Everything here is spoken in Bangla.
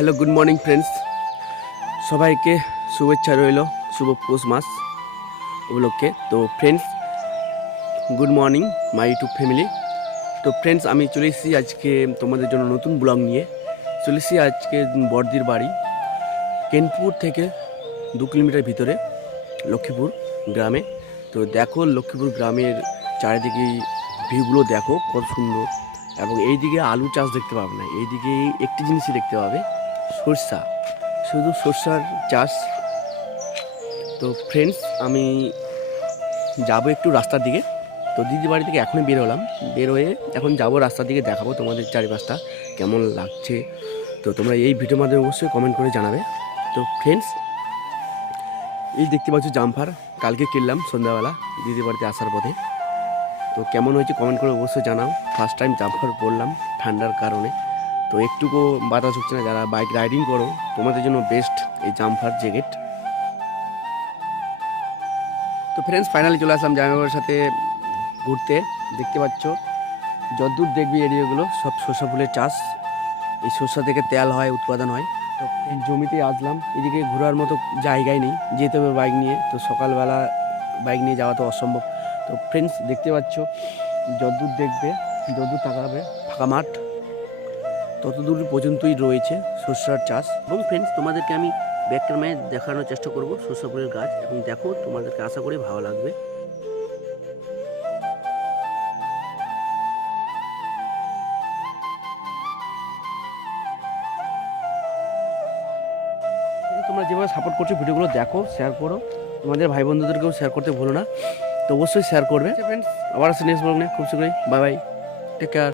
হ্যালো গুড মর্নিং ফ্রেন্ডস সবাইকে শুভেচ্ছা রইল, শুভ পৌষ মাস উপলক্ষে। তো friends good morning my YouTube family তো ফ্রেন্ডস আমি চলে এসেছি আজকে তোমাদের জন্য নতুন ব্লগ নিয়ে। চলে এসেছি আজকে বর্দির বাড়ি, কেনপুর থেকে দু কিলোমিটার ভিতরে লক্ষ্মীপুর গ্রামে। তো দেখো লক্ষ্মীপুর গ্রামের চারিদিকে ভিউগুলো দেখো, কত সুন্দর। এবং এইদিকে আলু চাষ দেখতে পাবে না, এইদিকে একটি জিনিসই দেখতে পাবে সরষা, শুধু সরষার চাষ। তো ফ্রেন্ডস আমি যাব একটু রাস্তার দিকে। তো দিদি বাড়ি থেকে এখনই বের হলাম। বের হয়ে এখন যাব রাস্তার দিকে, দেখাবো তোমাদের চারিপাশটা কেমন লাগছে। তো তোমরা এই ভিডিওর মাধ্যমে অবশ্যই কমেন্ট করে জানাবে। তো ফ্রেন্ডস এই দেখতে পাচ্ছ জাম্পার কালকে কিনলাম সন্ধ্যাবেলা দিদি বাড়িতে আসার পথে। তো কেমন হয়েছে কমেন্ট করে অবশ্যই জানাও। ফার্স্ট টাইম জাম্পার পরলাম ঠান্ডার কারণে। তো একটুকু বাতাস হচ্ছে না, যারা বাইক রাইডিং করো, তোমাদের জন্য বেস্ট এই জাম্পার জ্যাকেট তো ফ্রেন্ডস ফাইনালি চলে আসলাম জামাইবাবুর সাথে ঘুরতে। দেখতে পাচ্ছ, যদ্দূর দেখবি এরিয়াগুলো, সব শসা ফুলের চাষ। এই শসা থেকে তেল হয়, উৎপাদন হয়। তো জমিতে আসলাম। এদিকে ঘোরার মতো জায়গায় নেই, যেতে হবে বাইক নিয়ে। তো সকালবেলা বাইক নিয়ে যাওয়া তো অসম্ভব। তো ফ্রেন্ডস দেখতে পাচ্ছ যতদূর দেখবে যতদূর তাকাবে ফাঁকা মাঠ। ততদূর পর্যন্তই রয়েছে সর্ষার চাষ। এবং ফ্রেন্ডস তোমাদেরকে আমি ব্যাক ক্যামেরায় দেখানোর চেষ্টা করব সর্ষা ফুলের গাছ। এবং দেখো তোমাদেরকে আশা করি ভালো লাগবে। তোমরা যেভাবে সাপোর্ট করছ ভিডিওগুলো দেখো শেয়ার করো। তোমাদের ভাই বন্ধুদেরকেও শেয়ার করতে ভুলো না। তো অবশ্যই শেয়ার করবে। ফ্রেন্ডস আবার আসছে নেক্সট ব্লগ নিয়ে। খুব শীঘ্রই। Bye bye take care